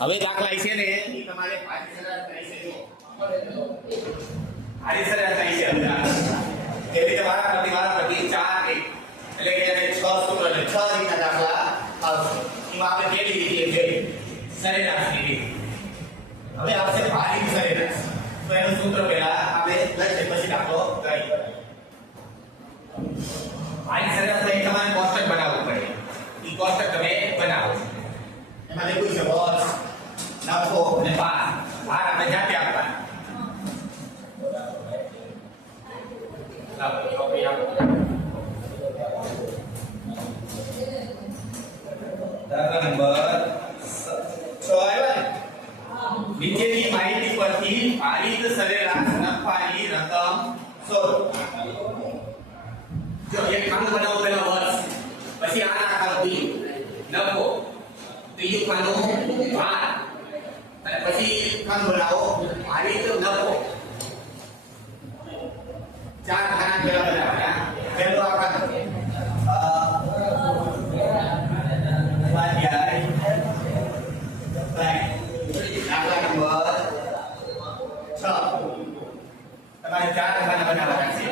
હવે દાખલા છે ને એ તમારે ભારી સરેરાશ થાય છે જો ભારી સરેરાશ થાય છે હવે એ રીતે વારાફરતી 4 1 એટલે કે એને 6 સૂત્ર એટલે 6 રીતના દાખલા આવશે એમાં આપણે કેવી રીતે જોઈએ સરેરાશની રીત હવે આવશે ભારી સરેરાશ તો એનું સૂત્ર પહેલા આપણે લખીએ પછી દાખલો કરીએ ભારી સરેરાશ એટલે તમારે કોષ્ટક બનાવવું પડે એ કોષ્ટક તમે બનાવો એમાં લખ્યું છે વર્ષ નફો અને ભાર આપણે જાતે આપવાના લાવો ચોપડી આપો દાખલા નંબર 6 આવ્યા નીચેની માહિતી પરથી ભારિત સરેરાશ નફાની રકમ શોધો જો એક ખાનું બનાવો પેલા વર્ષ પછી આના ખાનું બીજું નફો ત્રીજું ખાનું ભાર અને પછી ખાનું બનાવો ભારિત નફો 4 ખાના પેલા બનાવવાના પહેલો આ ખાનું દાખલા નંબર 6 તમારે 4 ખાના બનાવવાના છે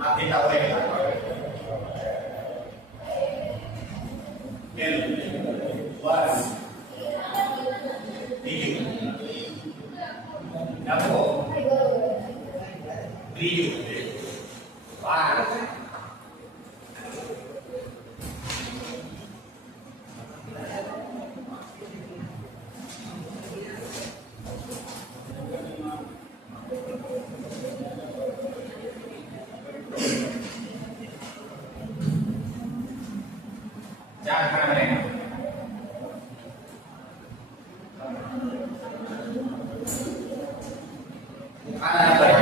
આ ડેટા હોય વર્ષ બીજું નફો ત્રીજું ભાર ચાર ખાના બનાવ્યા ખાના પર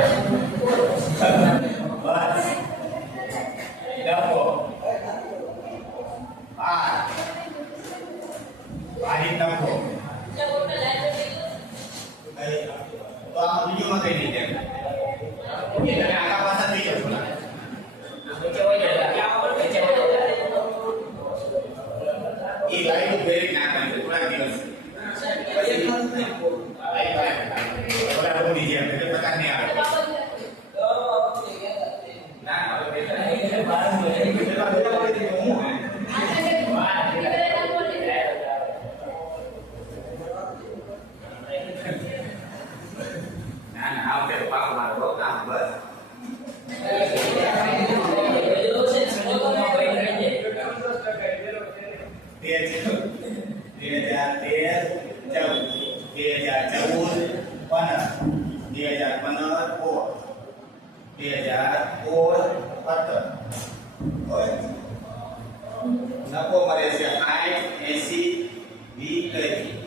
બસ નફો ભાર ભારી નફો તો આ બીજું માં કઈ રીતે તમે આગા પાછા થઈ જશો એ લાઈન વેરી ના કરે થોડા દિવસ ઓલા બોલી જેમ કે પતા નહીં આવે ના હવે ના આવતે પાક મારો કામ બસ નફો મળે છે 80 20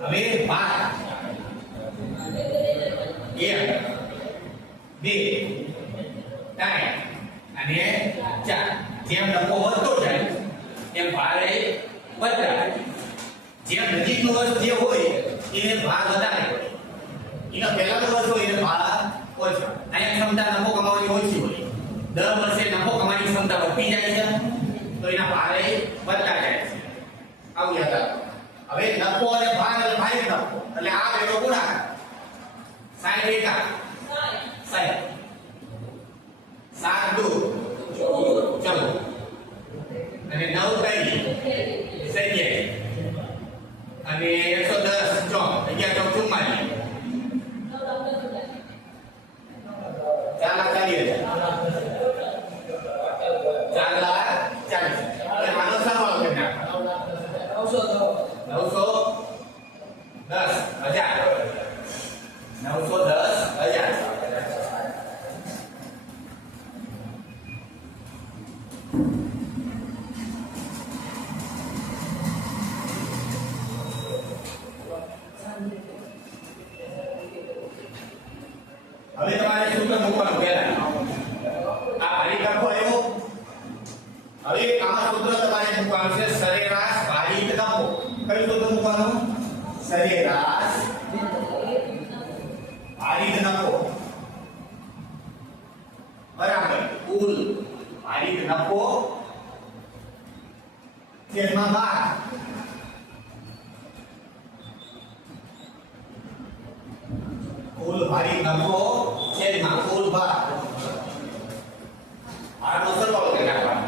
હવે ભાર 1 2 3 અને 4 જેમ નફો વધતો જાય એમ ભાર વધતા જાય જેમ નજીકનો વર્ષ જે હોય એને ભાર વધારે એનો પહેલાનો વર્ષ હોય એને ભાર ઓછો અહીંયા ક્ષમતા નફો કમાવાની ઓછી હોય દર વર્ષે નફો કમાવાની ક્ષમતા વધતી જાય છે તો એના ભાર વધતા જાય છે આવું યાદ રાખો હવે નફો અને ભાર એટલે ભાઈ નફો એટલે આ બેનો ગુણાકાર 60 એકા 60 7 2 14 અને 9 3 અને 110 ચોક 11 ચોક 44 4,40,000 4,40,000 હવે આનો સરવાળો કરી નાખો 900 હવે તમારે સૂત્ર મૂકવાનું પહેલા આ ભારિત નફો આવ્યો હવે આમાં સૂત્ર તમારે મૂકવાનું છે સરેરાશ ભારિત નફો કયું સૂત્ર મૂકવાનું સરેરાશ ભારિત નફો બરાબર કુલ ભારિત નફો છેદમાં 12 કુલ ભારિત નફો છેદમાં કુલ ભાર આનો સરવાળો કરી નાખવાનો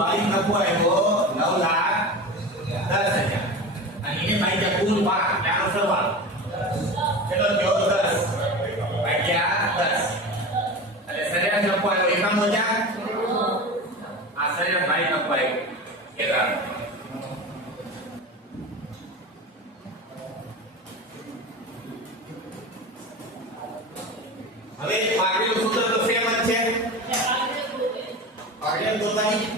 ભારિત નફો આવ્યો 9,10,000 અને એને ભાગ્યા કુલ ભાગ આનો સરવાળો કેટલો થયો 10 ભાગ્યા 10 એટલે સરેરાશ નફો આવ્યો 91,000 આ સરેરાશ ભારિત નફો આવ્યો કેટલા હવે આગળનું સૂત્ર તો સેમ જ છે આગળ બોલવાની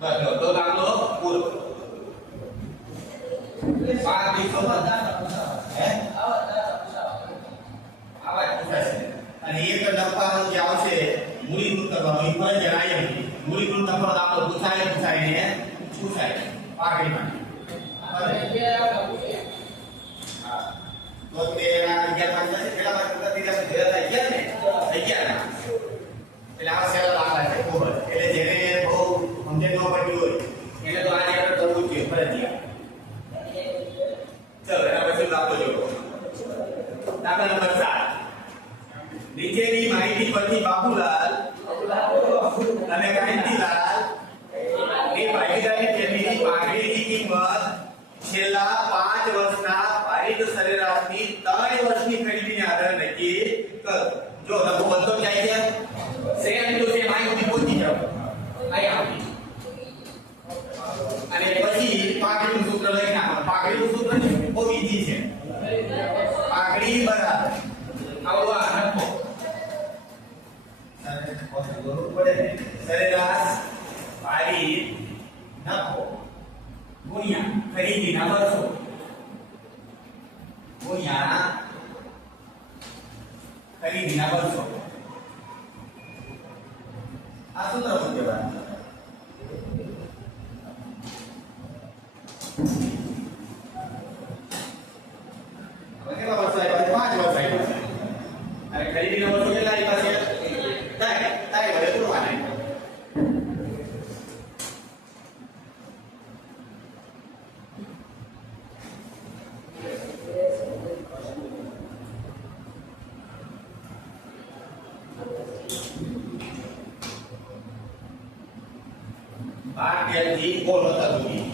બસ તો દાખલો પૂરો 5 દિવસો હે આવા પૂછાશે અને એક નફાનો જે આવશે મૂડીકૃત કરવાનો એ ફરજ આયમ મૂડીકૃત નફાનો દાખલો પૂછાય આગળમાં તો તે 11 પાંચ કેટલા વાર કરતી જશે 11 ને 11 એટલે આ સેલ દાખલા છે ખૂબ એટલે જેને બહુ સમજે ન પડ્યું હોય એને તો આજે આપણે કરવું જોઈએ ફરજિયાત ચલો એના પછી દાખલો જોડો દાખલા નંબર 7 નીચેની માહિતી પરથી બાબુલાલ અને કાંતિલાલ ની ભાગીદારી તેમની પાઘડીની કિંમત છેલ્લા 5 વર્ષના ભારિત સરેરાશની 3 વર્ષની ખરીદીને આધારે નક્કી કરો જો નફો વધતો જાય છે સેમ ટુ સેમ માહિતી પહોંચી જાવ અહીંયા અને પછી પાઘડીનું સૂત્ર લઈ નાખો પાઘડીનું સૂત્ર બહુ ઈઝી છે પાઘડી બરાબર આવવા નફો સરેરાશ ભારિત નફો ગુણ્યા ખરીદીના વર્ષો ગુણ્યા ખરીદીના વર્ષો આ સૂત્ર શું કહેવાય કેટલા વર્ષ આવ્યા 5 વર્ષ આવ્યા અને ખરીદીના વર્ષો કેટલા આવ્યા છે તારે વડે પૂરવાના થી બોલ હતા દૂરી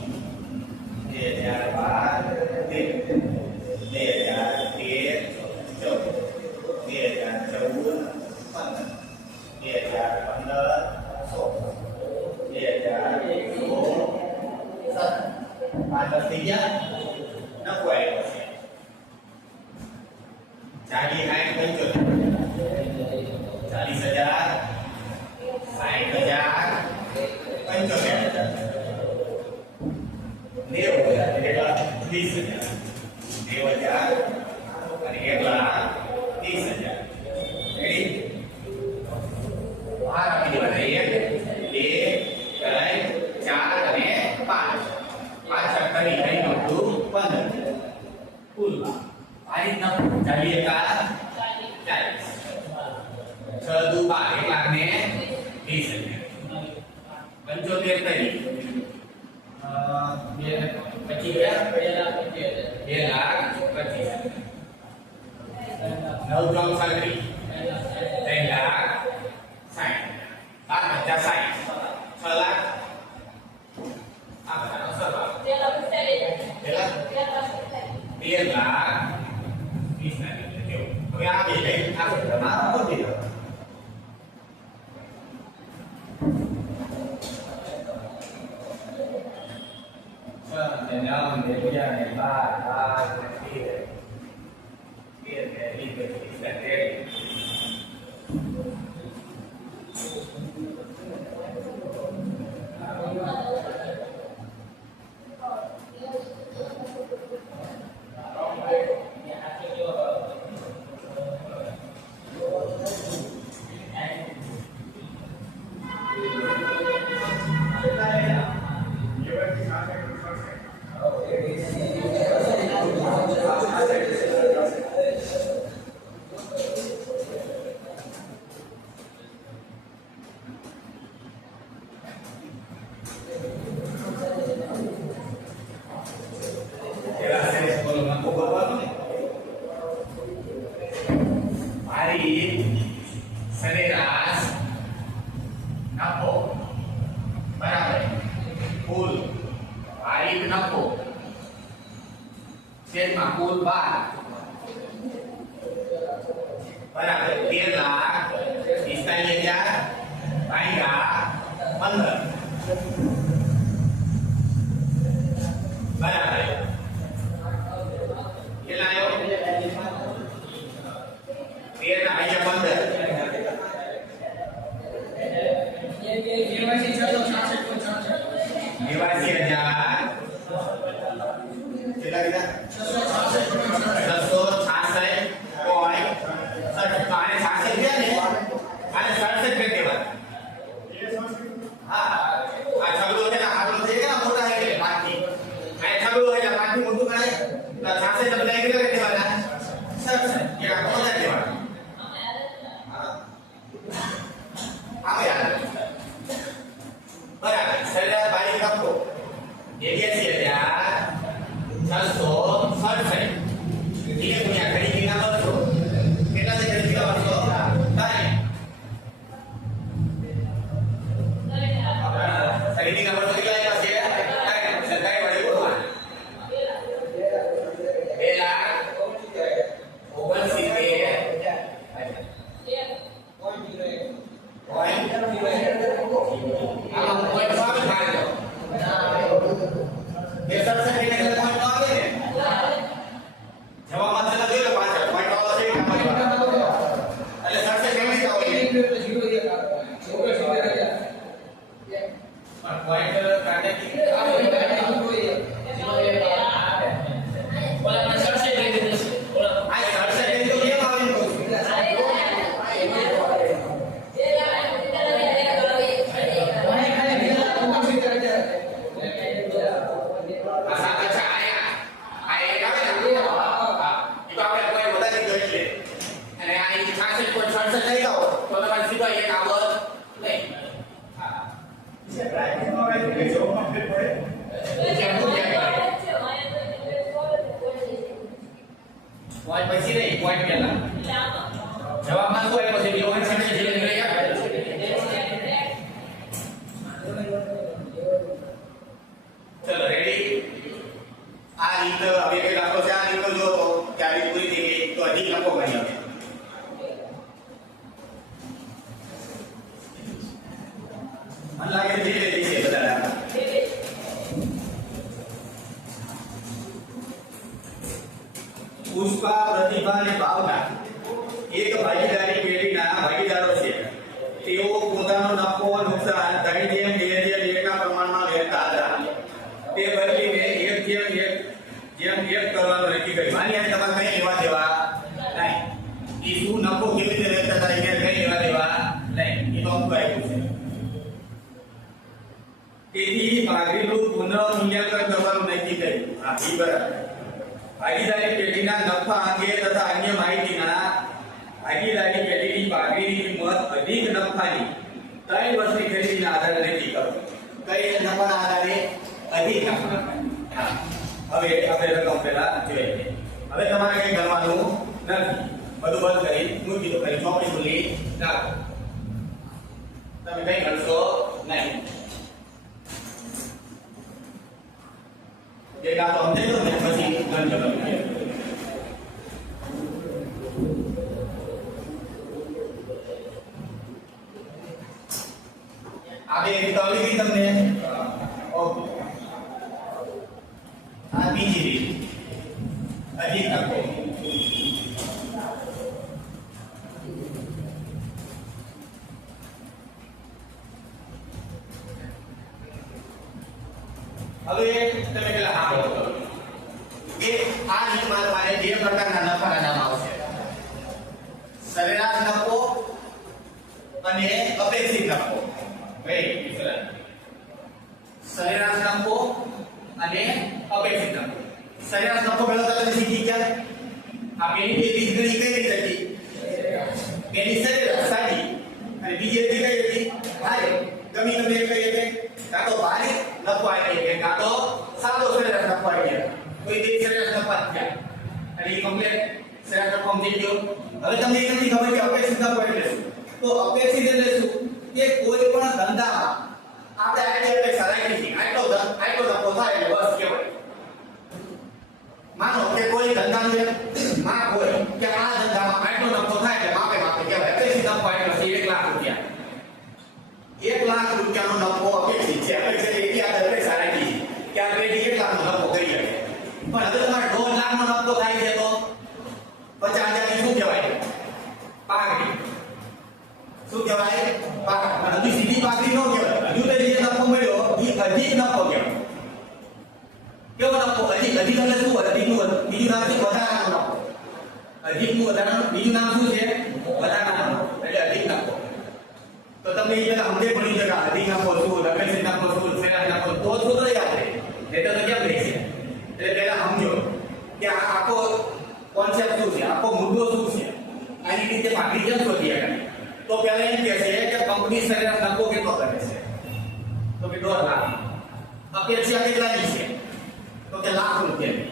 2012 6 લાખ 9 ને 11 ને 12 ને 13 ને 20 ને 21 સરેરાશ નફો બરાબર કુલ ભારિત નફો છેદમાં કુલ 12 બરાબર 13,45,000 ભાગ્યા 15 બરાબર કેટલા આવ્યો 1 હવે તમે પેલા હા બોલો કે આ રીતમાં તમારે બે પ્રકારના નફાના નામ આવશે સરેરાશ નફો અને અપેક્ષિત નફો સરેરાશ નફો અને અપેક્ષિત નફો સરેરાશ નફો પેલો તમે શીખી ગયા આ પેલી બે ગણી કઈ રીતે હતી પેલી સરેરાશ સાદી અને બીજી હતી કઈ હતી ભારે ગમી તમે કઈ હતી કાં તો ભારે નફો આવી ગયા કાં તો સાદો સરેરાશ નફો આવી ગયા કોઈ બે સરેરાશ નફો થયા અને એ કમ્પ્લીટ સરેરાશ નફો થઈ ગયો હવે તમને એ નથી ખબર કે અપેક્ષિત નફો એટલે શું તો અપેક્ષિત એટલે શું કે કોઈ પણ ધંધામાં આપણે આઈડિયા અપેક્ષા રાખી છે આટલો નફો થાય એટલે બસ કહેવાય માનો કે કોઈ ધંધાનું માપ હોય કે આ ધંધામાં આટલો નફો થાય એટલે માપે કહેવાય અપેક્ષિત નફો આટલો છે 1 લાખ રૂપિયા 1 લાખ રૂપિયાનો નફો અપેક્ષિત છે અપેક્ષિત એટલે આપણે અપેક્ષા રાખી કે આ પેઢી 1 લાખનો નફો કરી શકે પણ હવે તમારે 2 લાખનો નફો થાય છે તો 50,000 ની શું કહેવાય પાઘડી શું કહેવાય પાઘડી અને હજી સીધી પાઘડી નો કહેવાય હજુ તો જે નફો મળ્યો એ અધિક નફો કહેવાય કેવો નફો અધિક એટલે શું અધિકનું બીજું નામ છે વધારાનો નફો અધિકનું વધારાનું બીજું નામ શું છે વધારાનો નફો એટલે અધિક નફો તો તમે એ પેલા સમજે પડી જશે અધિક નફો શું અપેક્ષિત નફો શું સરેરાશ નફો તો સૂત્ર યાદ રહે નહીં તો કેમ રહે છે એટલે પહેલા સમજો કે આ આખો કોન્સેપ્ટ શું છે આખો મુદ્દો શું છે આની રીતે પાઘડી કેમ શોધી શકાય તો પહેલા એમ કહે છે કે કંપની સરેરાશ નફો કેટલો કરે છે તો કે 1.5 લાખ અપેક્ષા કેટલાની છે તો કે લાખ રૂપિયા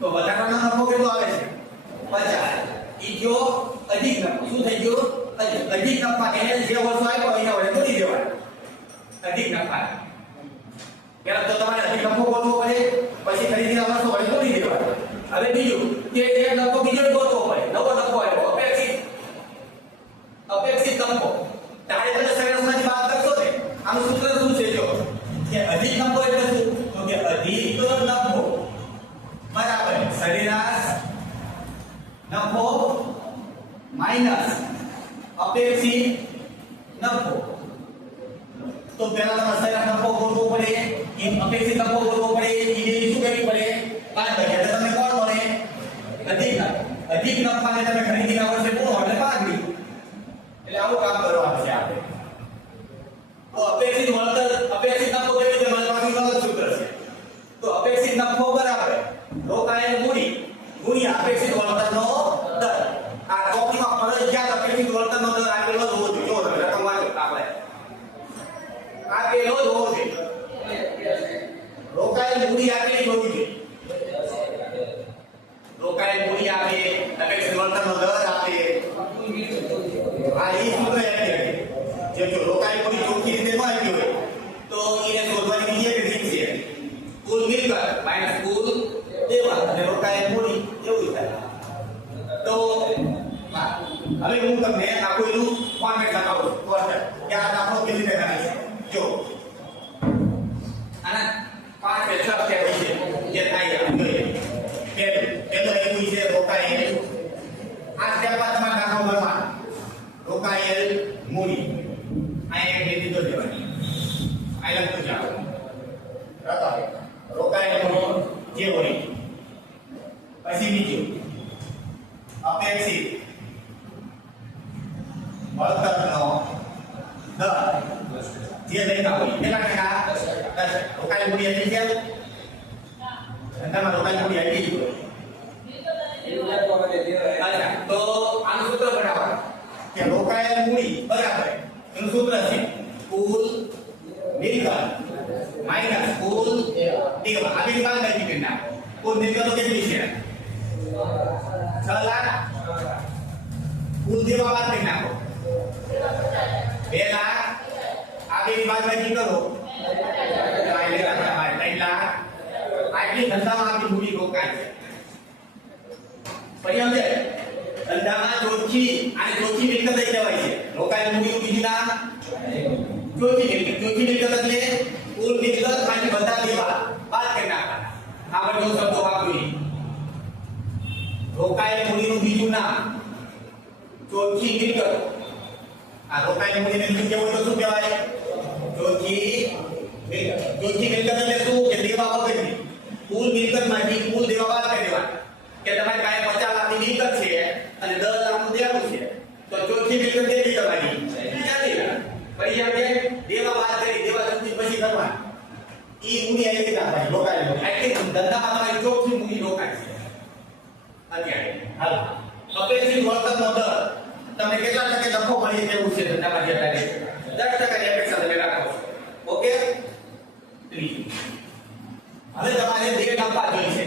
તો વધારાનો નફો કેટલો આવે છે 50 ઈ જો અધિક નફો શું થઈ ગયો અધિક નફા એને જે વર્ષો આપ્યો એના વડે તોડી દેવાય અધિક નફા પહેલા તો તમારે અધિક નફો ગોતવો પડે પછી ખરીદીના વર્ષો વડે તોડી દેવાય હવે બીજું કે એ નફો બીજો ગોતવો પડે નવો નફો આવ્યો અપેક્ષિત નફો તારે તમે સરેરાશમાંથી વાત કરશો ને આનું સૂત્ર શું છે જો કે અધિક નફો એટલે શું તો કે અધિક નફો બરાબર સરેરાશ નફો માઈનસ અપેક્ષિત નફો તો પહેલા તમારે સરેરાશ નફો ગોતવો પડે એ અપેક્ષિત નફો ગોતવો પડે એ શું કરવી પડે બાદ બાકી એટલે તમને કોણ મળે અધિક નફાને તમે ખરીદીના વર્ષે કોણ એટલે પાઘડી એટલે આવું કામ કરવાનું છે આપણે તો અપેક્ષિત વળતર અપેક્ષિત નફો કેવી રીતે મળવાનું અલગ સૂત્ર છે તો અપેક્ષિત નફો બરાબર રોકાયેલ મૂડી ગુણ્યા અપેક્ષિત વળતરનો દર આ ટોપીમાં ફરજિયાત અપેક્ષિત વળતરનો દર આપેલો જ હોવો જોઈએ જો રકમ વાંચો આપણે આપેલો જ હોવો જોઈએ રોકાયેલ મૂડી આપેલી હોવી જોઈએ રોકાયેલ મૂડી આપે અપેક્ષિત વળતરનો દર આપે આ એ સૂત્ર જે જો રોકાયેલ મૂડી ચોખ્ખી રીતે ન આવી હોય તો એને શોધવાની બીજી એક રીત છે કુલ મિલકત માઈનસ કુલ દેવા અને રોકાયેલ મૂડી એવું થાય તો હવે હું તમને આ કોઈનું ફોર્મેટ બતાવું ફોર્મેટ કે આ દાખલો કેવી રીતે ગણાય છે જો આના 5 કે 6 સ્ટેપ છે જે થાય આપણે જોઈએ પેલો એવું છે રોકાયેલ આ સ્ટેપમાં તમારે દાખલો ગણવાનો રોકાયેલ મૂડી અહીંયા એક લીધો દેવાની આ લખતું જાઓ રોકાયેલ મૂડી જે હોય પછી બીજું અપેક્ષિત વળતરનો દર જે લેતા હોય કેટલા ટકા 10 રોકાયેલ મૂડી આવી છે ધંધામાં રોકાયેલ મૂડી આવી ગઈ અચ્છા તો આનું સૂત્ર બનાવવાનું કે રોકાયેલ મૂડી બરાબર એનું સૂત્ર છે કુલ મિલકત માઈનસ કુલ દેવા આવી બાદ બાકી કરી નાખો કુલ મિલકતો કેટલી છે 6 લાખ કુલ દેવા બાદ કરી નાખો 2 લાખ આવી બાદ બાકી કરો 3 લાખ આટલી ધંધામાં આપણી મૂડી રોકાય છે પછી સમજે ધંધામાં ચોખ્ખી મિલકત થઈ જવાય છે રોકાયેલ મૂડીનું બીજું નામ ચોખ્ખી મિલકત એટલે કુલ મિલકત માંથી બધા દેવા બાદ કરી નાખવાના આપણે જો શબ્દો વાપરીએ રોકાયેલ મૂડીનું બીજું નામ ચોખ્ખી મિલકત આ રોકાયેલ મૂડીને બીજું કેવું તો શું કહેવાય ચોખ્ખી મિલકત એટલે શું કે દેવા વગરની કુલ મિલકતમાંથી કુલ દેવા બાદ કરી દેવા કે તમારી પાસે 50 લાખની મિલકત છે અને 10 લાખનું દેવું છે તો ચોથી મિલકત કેટલી તમારી 40 લાખ પછી આપણે દેવા બાદ કરી દેવા સુધી પછી કરવા ઈ મૂડી આવી રીતે ભાઈ રોકાય આટલી ધંધામાં તમારી ચોખ્ખી મૂડી રોકાય છે અત્યારે હાલ અપેક્ષિત વળતરનો દર તમને કેટલા ટકે નફો મળી તેવું છે ધંધામાં જે અત્યારે 10% ની અપેક્ષા તમે રાખો છો ઓકે હવે તમારે બે નફા જોઈ છે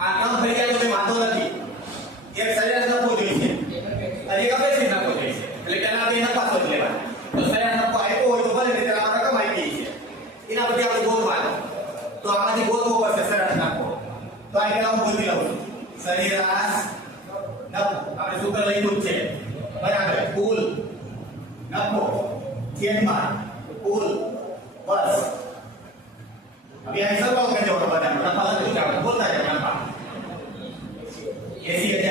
આ કામ થઈ જાય તો વાંધો નથી એક સરેરાશ નફો જોઈ છે અને એક અપેક્ષિત નફો જોઈ છે એટલે તેના બે નફા શોધ લેવા તો સરેરાશ નફો આપ્યો હોય તો ભલે નહીં તેના રકમ આવી ગઈ છે એના પછી આપણે ગોતવાનું તો આમાંથી ગોતવો પડશે સરેરાશ નફો તો આ પેલા હું ગોતી લઉં છું સરેરાશ નફો આપણે સૂત્ર લખ્યું છે બરાબર કુલ નફો છેદમાં કુલ બસ હવે આ સરવાળો કરી દેવાનો બધાનો નફા લખ્યું છે આપણે બોલતા જાય નફા 80,000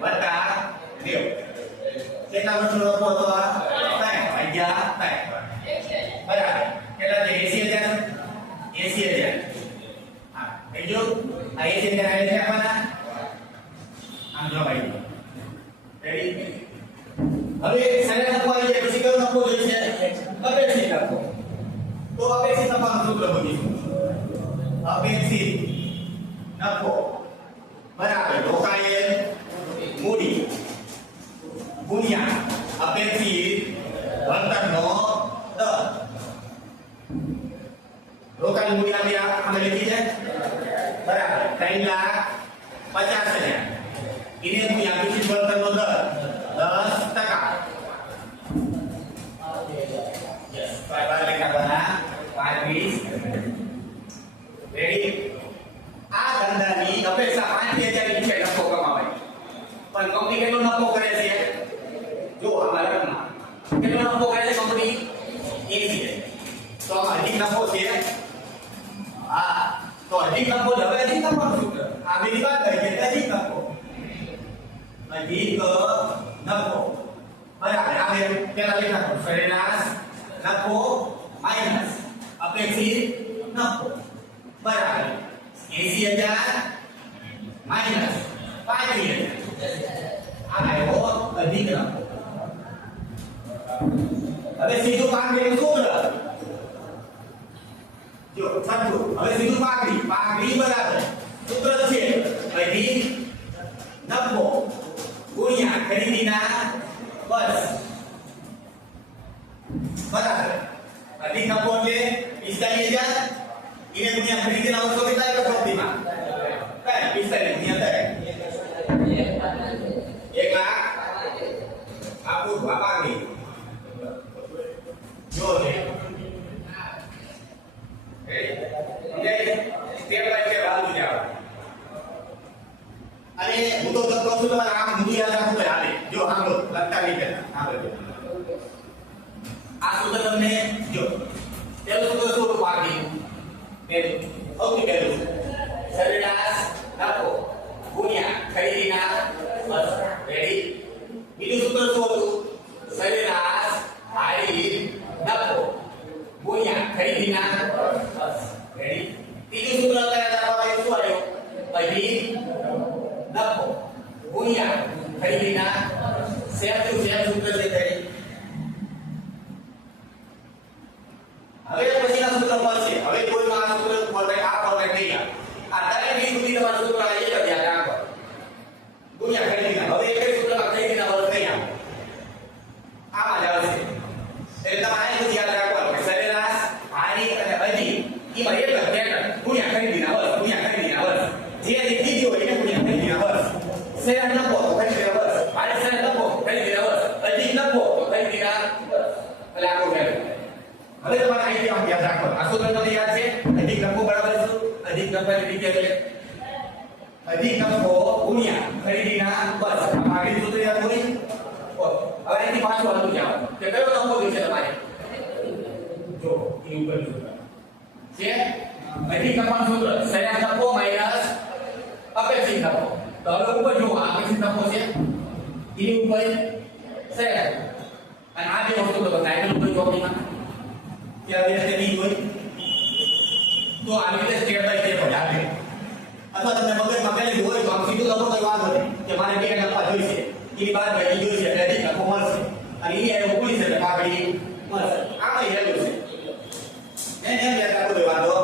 વત્તા 70,000 કેટલા વર્ષનો નફો હતો આ 60 ભાગ્યા 60 બરાબર કેટલા છે 80,000 હા થઈ ગયું આ 80,000 આને આપવાના આમ જો ભાઈ રેડી હવે સરેરાશ નફો આવી જાય પછી કયો નફો જોઈએ છે અપેક્ષિત નફો તો અપેક્ષિત નફાનું સૂત્ર મૂકીશું અપેક્ષિત નફો બરાબર રોકાયેલ મૂડી ગુણ્યા અપેક્ષિત વળતરનો દર રોકાયેલ મૂડી આપણે લખી છે બરાબર 3,50,000 એને ગુણ્યા અપેક્ષિત વળતરનો દર 10% યસ બાર લખવાના 5 રેડી આ ધંધાની અપેક્ષા 5,000 નીચે નફો કમાવાય પણ કંપની કેટલો નફો કરે છે જો અમારા કેટલો નફો કરે છે કંપની 80 તો આમાં અધિક નફો છે હા તો અધિક નફો હવે અધિક નફો સૂત્ર આ બીજી વાત કરી કે અધિક નફો બરાબર આપણે પેલા લખવાનું સરેરાશ નફો માઈનસ અપેક્ષિત નફો બરાબર 80,000 માઈનસ 5,000 આ આવ્યો અધિક નફો હવે સીધું પાકડી સૂત્ર જો છઠ્ઠું હવે સીધું પાકડી બરાબર સૂત્ર છે અધિક નફો ગુણ્યા ખરીદીના બસ બરાબર અધિક નફો એટલે 45,000 એને ગુણ્યા ખરીદીના વર્ષો કેટલા આવ્યા કંપનીમાં 45 ગુણ્યા 1 લાખ આપું બાપાની જો રે સ્ટેપ બાય સ્ટેપ હાલતું જાવ અને હું તો કહું છું તમારે આમ હિન્દુ યાદ રાખવું તો હાલે જો સાંભળો લખતા નહીં કરતા સાંભળો આ સૂત્ર તમને જો પેલું સૂત્ર શું પાકી પેલું સૌથી પહેલું સરેરાશ નફો ગુણ્યા ખરીદીના બસ રેડી બીજું સૂત્ર શું હતું સરેરાશ હારી નફો ગુણ્યા ખરીદીના બસ રેડી ત્રીજું સૂત્ર અત્યારે આપવામાં શું આવ્યું અધિક નફો ગુણ્યા ખરીદીના સેમ સૂત્ર છે કરી હવે પછીના સૂત્ર પર છે હવે કોઈમાં આ સૂત્ર પર આ ફોર્મેટ નહીં આ દરેક બી સુધી તમારું સૂત્ર આ એક જ યાદ રાખો ગુણ્યા ખરીદીના હવે એક જ સૂત્રમાં ખરીદીના વર્ગ નહીં આવે આમાં જ આવશે એટલે તમારે બધું યાદ રાખવાનું સરેરાશ હારી અને અધિક એમાં એક જ પેટર્ન ગુણ્યા ખરીદીના વર્ગ જે દીધી હોય એને ગુણ્યા ખરીદીના વર્ગ સરેરાશ નફો તો ખરીદીના વર્ગ હારી સરેરાશ નફો ખરીદીના વર્ગ અધિક નફો તો ખરીદીના વર્ગ એટલે આખું પેટર્ન હવે તમારે આ યાદ રાખવાનું આ સૂત્ર તમને યાદ છે અધિક નફો બરાબર શું અધિક નફાની રીતે એટલે અધિક નફો ગુણ્યા ખરીદીના બસ આગળ સૂત્ર યાદ હોય હવે એની પાછું હાલતું જાવ કે કયો નફો જોઈશે તમારે જો એ ઉપર સૂત્ર છે અધિક નફાનું સૂત્ર સરેરાશ નફો માઈનસ અપેક્ષિત નફો તો હવે ઉપર જો અપેક્ષિત નફો છે એની ઉપર સરેરાશ અને આ જે વસ્તુ તો બતાવેલું કોઈ ચોકડીમાં ત્યાં દેશને નહીં હોય તો આવી રીતે સ્ટેપ બાય સ્ટેપ ભણાવે અથવા તમને મગજમાં પહેલી હોય તો આમ સીધું લખો તો વાંધો નહીં કે મારે 2 લખવા જોઈશે એની બાદ ભાઈ જોઈશે એટલે ઠીક લખો મળશે અને એ એવો પૂરી છે એટલે પાઘડી મળશે આમાં હેલું છે એને એમ યાદ રાખો વાંધો